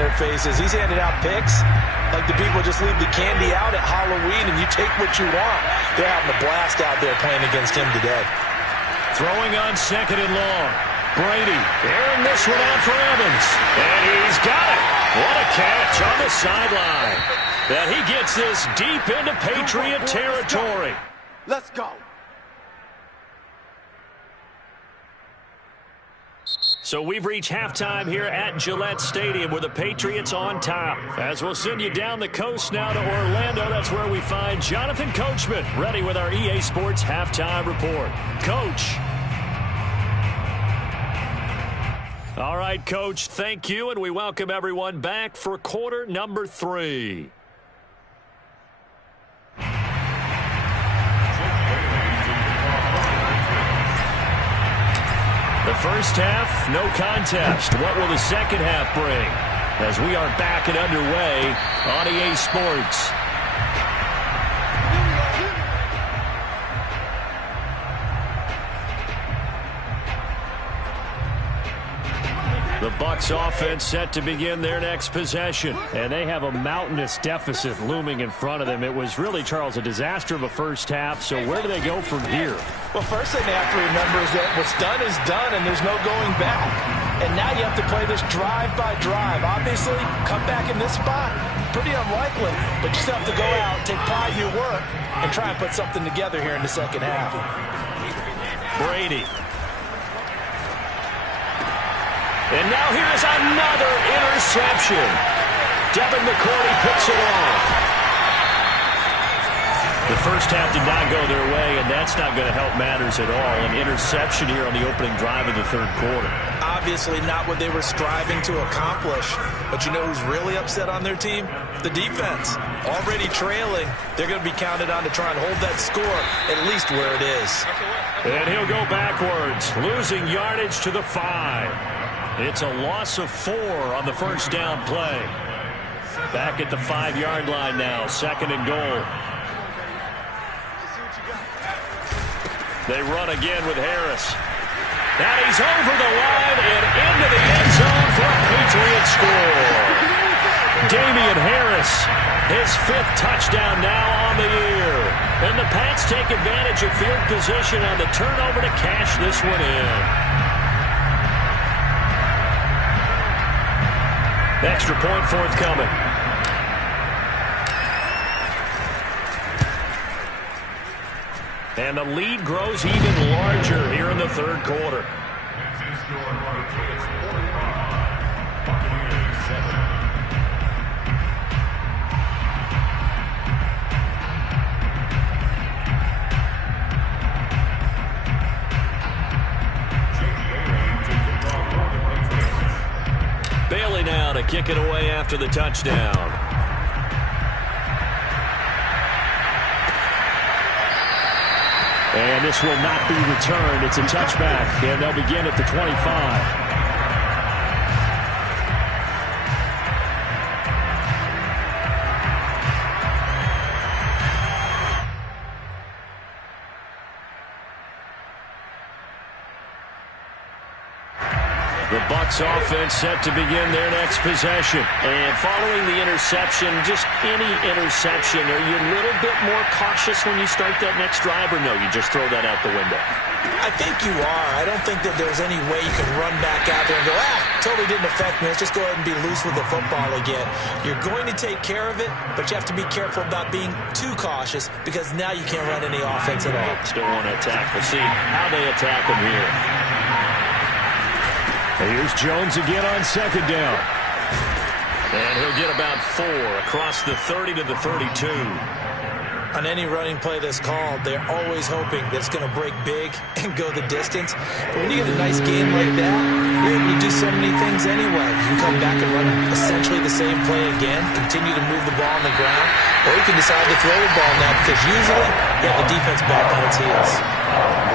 their faces. He's handed out picks like the people just leave the candy out at Halloween and you take what you want. They're having a blast out there playing against him today. Throwing on second and long. Brady airing this one out for Evans. And he's got it. What a catch on the sideline. That he gets this deep into Patriot territory. Let's go. So we've reached halftime here at Gillette Stadium with the Patriots on top. As we'll send you down the coast now to Orlando, that's where we find Jonathan Coachman ready with our EA Sports halftime report. Coach. All right, Coach, thank you, and we welcome everyone back for quarter number 3. The first half, no contest. What will the second half bring? As we are back and underway on EA Sports. The Bucs offense set to begin their next possession. And they have a mountainous deficit looming in front of them. It was really, Charles, a disaster of a first half. So where do they go from here? Well, first thing they have to remember is that what's done is done and there's no going back. And now you have to play this drive by drive. Obviously, come back in this spot, pretty unlikely. But you still have to go out, take pride in your work, and try and put something together here in the second half. Brady. And now here's another interception. Devin McCourty picks it off. The first half did not go their way, and that's not going to help matters at all. An interception here on the opening drive of the third quarter. Obviously not what they were striving to accomplish. But you know who's really upset on their team? The defense. Already trailing. They're going to be counted on to try and hold that score at least where it is. And he'll go backwards, losing yardage to the 5. It's a loss of 4 on the first down play. Back at the 5-yard line now, second and goal. They run again with Harris. And he's over the line and into the end zone for a Patriot score. Damian Harris, his 5th touchdown now on the year. And the Pats take advantage of field position on the turnover to cash this one in. Extra point forthcoming. And the lead grows even larger here in the third quarter. Bailey now to kick it away after the touchdown. And this will not be returned. It's a touchback, and they'll begin at the 25. The Bucs offense set to begin their next possession. And following the interception, just any interception, are you a little bit more cautious when you start that next drive, or no, you just throw that out the window? I think you are. I don't think that there's any way you can run back out there and go, totally didn't affect me. Let's just go ahead and be loose with the football again. You're going to take care of it, but you have to be careful about being too cautious because now you can't run any offense at all. Still want to attack. We'll see how they attack them here. Here's Jones again on second down. And he'll get about 4 across the 30 to the 32. On any running play that's called, they're always hoping that it's going to break big and go the distance. But when you get a nice game like that, you're able to do so many things anyway. You can come back and run essentially the same play again, continue to move the ball on the ground, or you can decide to throw the ball now because usually you have the defense back on its heels.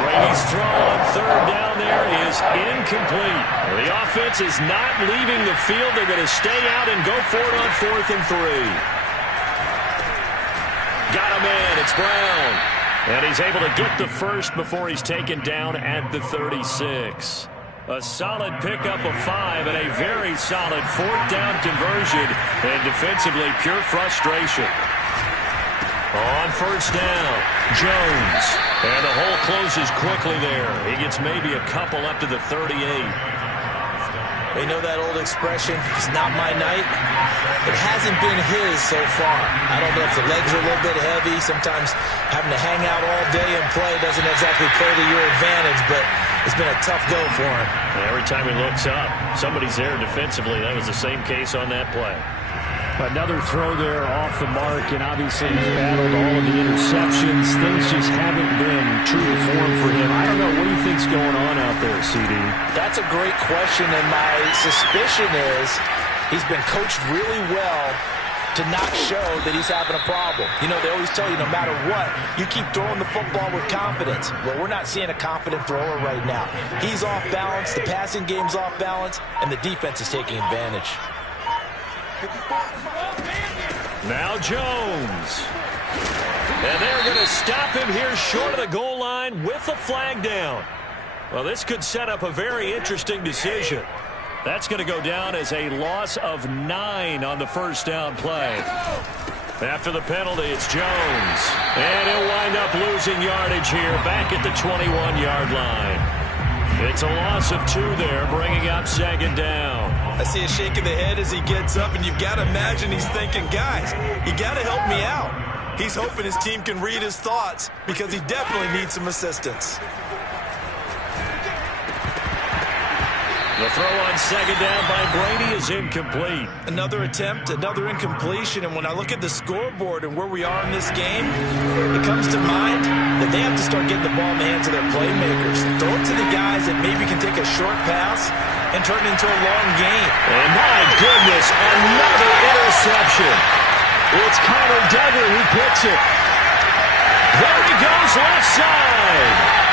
Brady's throw on third down there is incomplete. The offense is not leaving the field. They're going to stay out and go for it on 4th and 3. Got a man. It's Brown. And he's able to get the first before he's taken down at the 36. A solid pickup of 5 and a very solid 4th down conversion. And defensively, pure frustration. On 1st down, Jones. And the hole closes quickly there. He gets maybe a couple up to the 38. You know that old expression, it's not my night? It hasn't been his so far. I don't know if the legs are a little bit heavy. Sometimes having to hang out all day and play doesn't exactly play to your advantage, but it's been a tough go for him. Every time he looks up, somebody's there defensively. That was the same case on that play. Another throw there off the mark, and obviously he's battled all of the interceptions. Things just haven't been true to form for him. I don't know. What do you think's going on out there, CD? That's a great question, and my suspicion is he's been coached really well to not show that he's having a problem. You know, they always tell you no matter what, you keep throwing the football with confidence. Well, we're not seeing a confident thrower right now. He's off balance, the passing game's off balance, and the defense is taking advantage. Now Jones. And they're going to stop him here short of the goal line with a flag down. Well, this could set up a very interesting decision. That's going to go down as a loss of 9 on the 1st down play. After the penalty, it's Jones. And he'll wind up losing yardage here back at the 21-yard line. It's a loss of 2 there, bringing up 2nd down. I see a shake of the head as he gets up, and you've got to imagine he's thinking, guys, you got to help me out. He's hoping his team can read his thoughts because he definitely needs some assistance. The throw on 2nd down by Brady is incomplete. Another attempt, another incompletion, and when I look at the scoreboard and where we are in this game, it comes to mind that they have to start getting the ball in the hands of their playmakers. Throw it to the guys that maybe can take a short pass and turn it into a long game. And my goodness, another interception. It's Connor Duggar who picks it. There he goes, left side.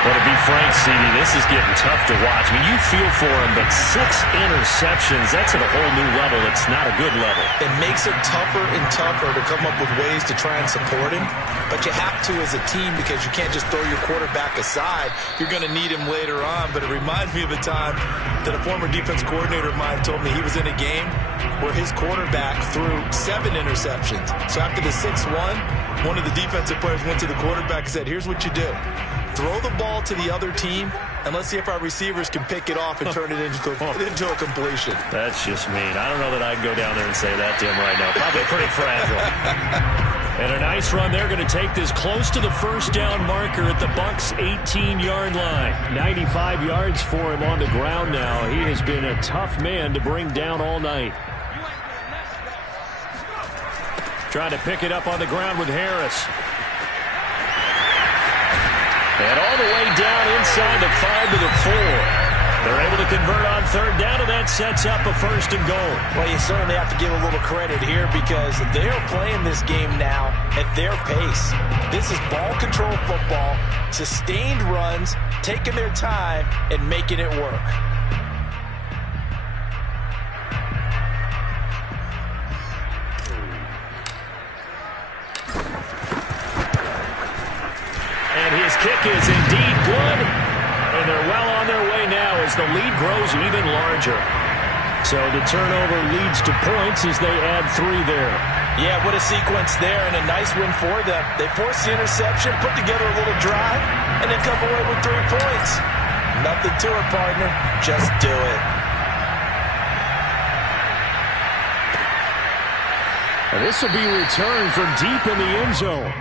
But to be frank, CD, this is getting tough to watch. I mean, you feel for him, but 6 interceptions, that's at a whole new level. It's not a good level. It makes it tougher and tougher to come up with ways to try and support him. But you have to as a team because you can't just throw your quarterback aside. You're going to need him later on. But it reminds me of a time that a former defense coordinator of mine told me he was in a game where his quarterback threw 7 interceptions. So after the 6-1, one of the defensive players went to the quarterback and said, here's what you do. Throw the ball to the other team, and let's see if our receivers can pick it off and turn it into a completion. That's just mean. I don't know that I'd go down there and say that to him right now. Probably pretty fragile. And a nice run. They're going to take this close to the 1st down marker at the Bucs' 18-yard line. 95 yards for him on the ground now. He has been a tough man to bring down all night. Trying to pick it up on the ground with Harris. And all the way down inside the 5 to the 4. They're able to convert on 3rd down, and that sets up a 1st and goal. Well, you certainly have to give a little credit here because they're playing this game now at their pace. This is ball control football, sustained runs, taking their time, and making it work. His kick is indeed good, and they're well on their way now as the lead grows even larger. So the turnover leads to points as they add 3 there. Yeah, what a sequence there, and a nice win for them. They forced the interception, put together a little drive, and then come away with 3 points. Nothing to it, partner. Just do it. And this will be returned from deep in the end zone.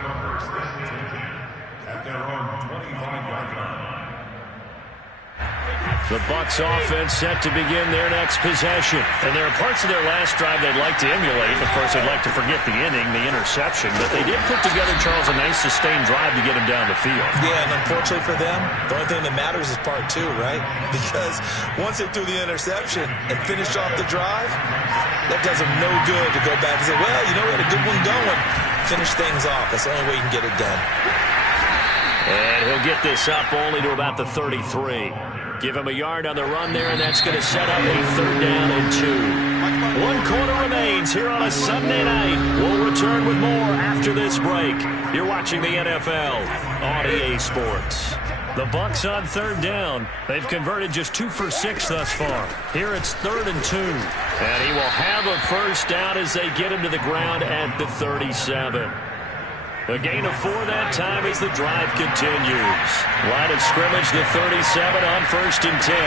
The Bucs offense set to begin their next possession. And there are parts of their last drive they'd like to emulate. Of course, they'd like to forget the inning, the interception. But they did put together, Charles, a nice sustained drive to get him down the field. Yeah, and unfortunately for them, the only thing that matters is part 2, right? Because once they threw the interception and finished off the drive, that does them no good to go back and say, well, you know, we had a good one going. Finish things off. That's the only way you can get it done. And he'll get this up only to about the 33. Give him a yard on the run there, and that's going to set up a 3rd down and 2. 1 quarter remains here on a Sunday night. We'll return with more after this break. You're watching the NFL on EA Sports. The Bucs on third down. They've converted just 2 for 6 thus far. Here it's 3rd and 2. And he will have a first down as they get him to the ground at the 37. A gain of 4 that time as the drive continues. Line of scrimmage, the 37 on 1st and 10.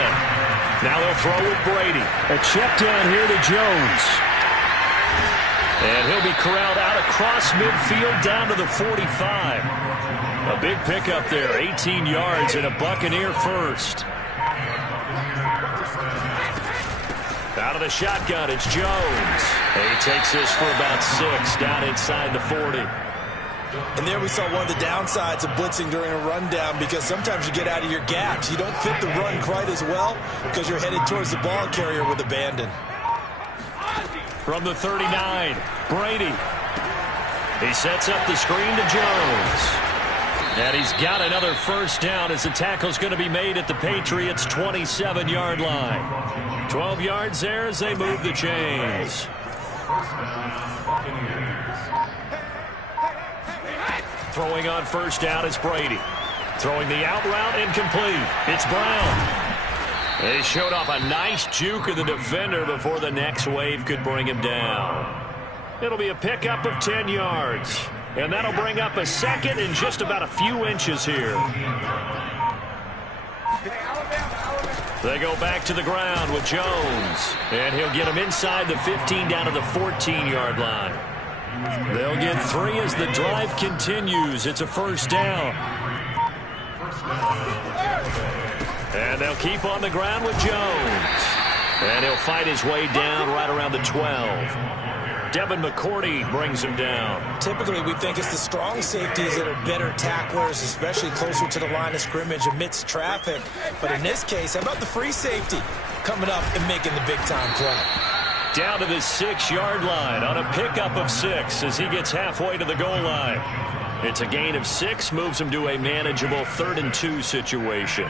Now they'll throw with Brady. A check down here to Jones. And he'll be corralled out across midfield down to the 45. A big pickup there, 18 yards and a Buccaneer first. Out of the shotgun, it's Jones. He takes this for about 6 down inside the 40. And there we saw one of the downsides of blitzing during a rundown, because sometimes you get out of your gaps. You don't fit the run quite as well because you're headed towards the ball carrier with abandon. From the 39, Brady. He sets up the screen to Jones. And he's got another first down as the tackle's going to be made at the Patriots' 27-yard line. 12 yards there as they move the chains. Throwing on first down is Brady. Throwing the out route incomplete. It's Brown. He showed off a nice juke of the defender before the next wave could bring him down. It'll be a pickup of 10 yards. And that'll bring up a second in just about a few inches here. They go back to the ground with Jones. And he'll get him inside the 15 down to the 14-yard line. They'll get 3 as the drive continues. It's a first down. And they'll keep on the ground with Jones. And he'll fight his way down right around the 12. Devin McCourty brings him down. Typically, we think it's the strong safeties that are better tacklers, especially closer to the line of scrimmage amidst traffic. But in this case, how about the free safety coming up and making the big-time play? Down to the 6-yard line on a pickup of 6 as he gets halfway to the goal line. It's a gain of 6, moves him to a manageable 3rd and 2 situation.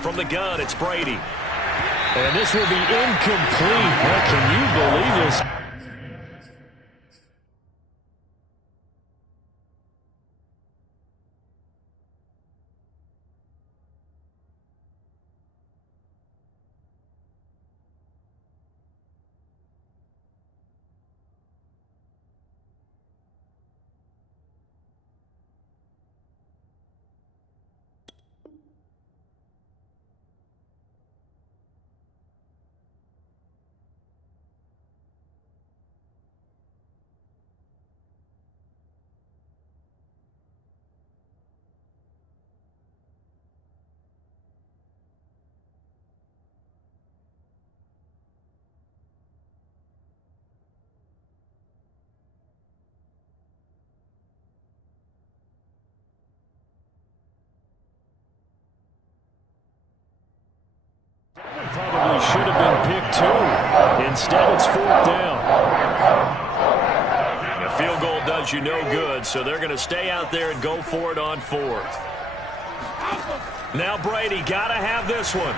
From the gun, it's Brady. And this will be incomplete. Well, can you believe this? Probably should have been picked too. Instead, it's 4th down. A field goal does you no good, so they're going to stay out there and go for it on 4th. Now Brady got to have this one.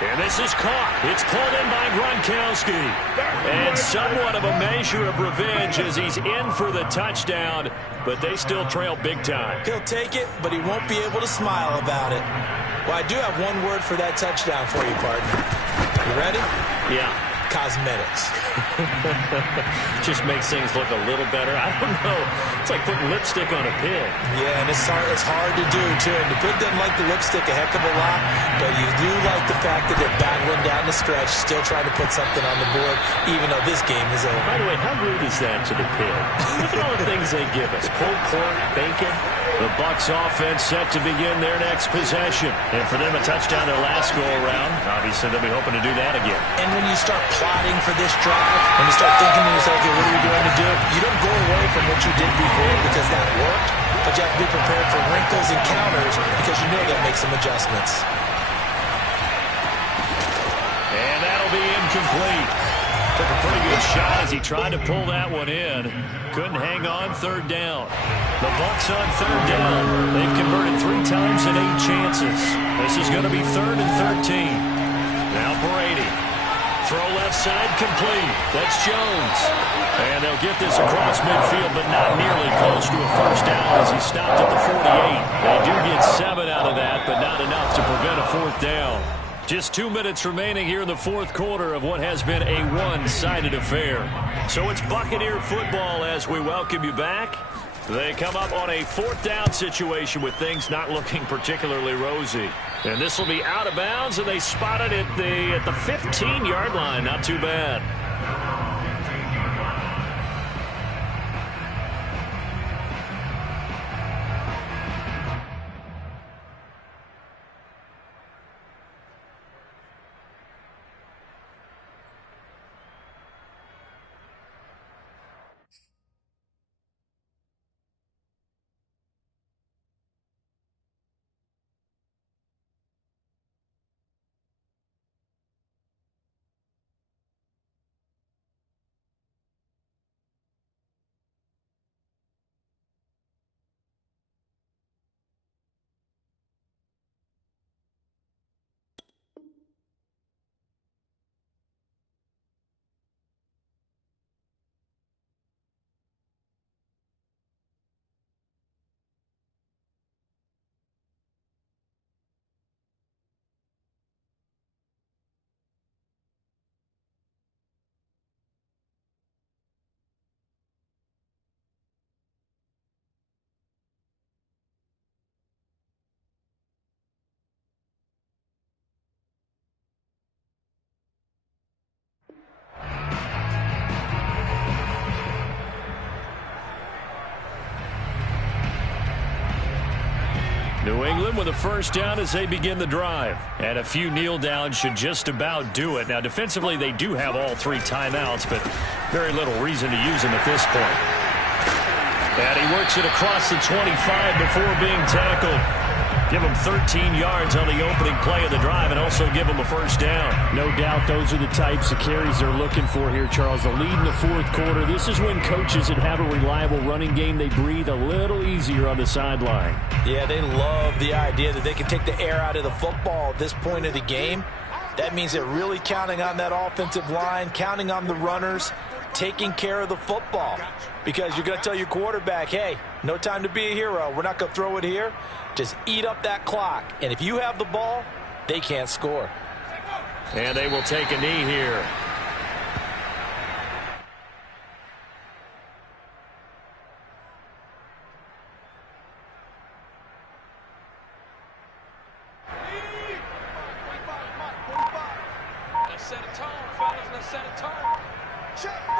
And this is caught. It's pulled in by Gronkowski. And somewhat of a measure of revenge as he's in for the touchdown, but they still trail big time. He'll take it, but he won't be able to smile about it. Well, I do have one word for that touchdown for you, partner. You ready? Yeah. Cosmetics. Just makes things look a little better. I don't know. It's like putting lipstick on a pig. Yeah, and it's hard to do, too. And the pig doesn't like the lipstick a heck of a lot, but you do like the fact that they're battling down the stretch, still trying to put something on the board, even though this game is over. By the way, how rude is that to the pig? Look at all the things they give us. Pulled pork, bacon. The Bucs offense set to begin their next possession. And for them, a touchdown their last go-around. Obviously, they'll be hoping to do that again. And when you start plotting for this drive, when you start thinking to yourself, okay, what are we going to do? You don't go away from what you did before because that worked, but you have to be prepared for wrinkles and counters because you know they'll make some adjustments. And that'll be incomplete. Took a pretty good shot as he tried to pull that one in. Couldn't hang on 3rd down. The Bucs on 3rd down. They've converted 3 times in 8 chances. This is going to be 3rd and 13. Now Brady Throw left side complete. That's Jones. And they'll get this across midfield, but not nearly close to a first down as he stopped at the 48. They do get 7 out of that, but not enough to prevent a fourth down. Just 2 minutes remaining here in the fourth quarter of what has been a one-sided affair. So it's Buccaneer football as we welcome you back. They come up on a fourth down situation with things not looking particularly rosy. And this will be out of bounds, and they spot it at the 15-yard line. Not too bad. New England with a first down as they begin the drive. And a few kneel downs should just about do it. Now, defensively, they do have all 3 timeouts, but very little reason to use them at this point. And he works it across the 25 before being tackled. Give him 13 yards on the opening play of the drive and also give him a first down. No doubt those are the types of carries they're looking for here, Charles. The lead in the fourth quarter. This is when coaches that have a reliable running game, they breathe a little easier on the sideline. Yeah, they love the idea that they can take the air out of the football at this point of the game. That means they're really counting on that offensive line, counting on the runners, taking care of the football. Because you're going to tell your quarterback, hey, no time to be a hero. We're not going to throw it here. Just eat up that clock. And if you have the ball, they can't score. And they will take a knee here. Let's set a tone, fellas. Let's set a tone. Check.